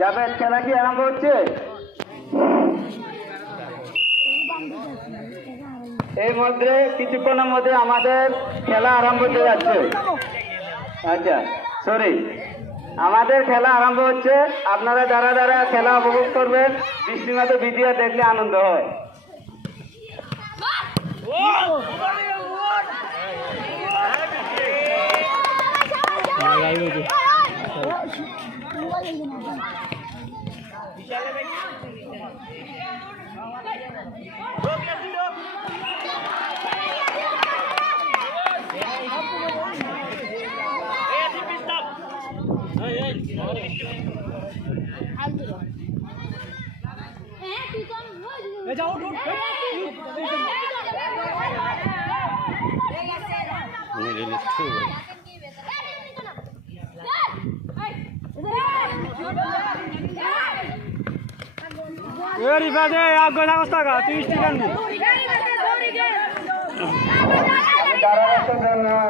জাভেদ, খেলা কি আরম্ভ হচ্ছে? এই মধ্যে কিছুক্ষণের মধ্যে আমাদের খেলা আরম্ভ হতে যাচ্ছে। আচ্ছা, সরি, আমাদের খেলা আরম্ভ হচ্ছে। আপনারা যারা যারা খেলা উপভোগ করবেন, বৃষ্টির মতো ভিডিও দেখলে আনন্দ হয়।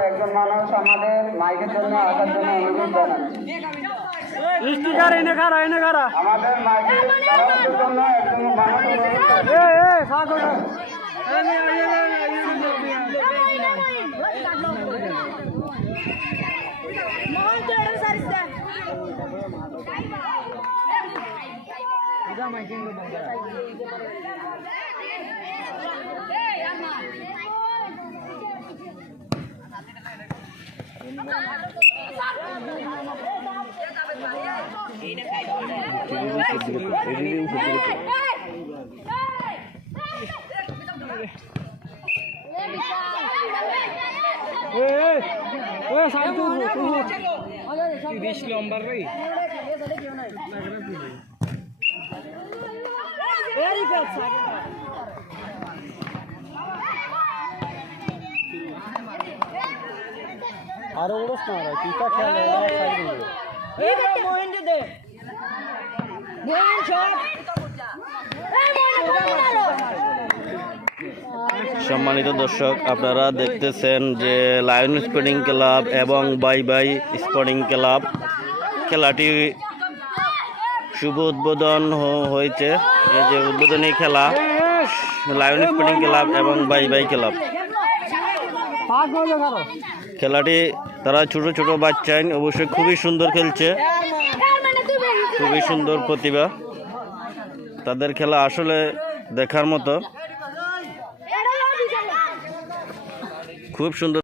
একজন মানুষ আমাদের মাইকের জন্য আসার জন্য অনুরোধ জানাচ্ছি। আমাদের মাইকের জন্য একজন মানুষ বেশ লম্বা ভাই আরো ওরস না রে টিকা খেলে এই মোহিন দে মোহিন শট সম্মানিত দর্শক, আপনারা দেখতেছেন যে লায়ন স্পোর্টিং ক্লাব এবং বাই বাই স্পোর্টিং ক্লাব খেলাটি শুভ উদ্বোধন হয়েছে। এই যে উদ্বোধনী খেলা লায়ন স্পোর্টিং ক্লাব এবং বাই বাই ক্লাব খেলাটি তারা ছোট ছোট বাচ্চাই অবশ্যই খুবই সুন্দর খেলছে, খুবই সুন্দর প্রতিভা। তাদের খেলা আসলে দেখার মতো, খুব সুন্দর।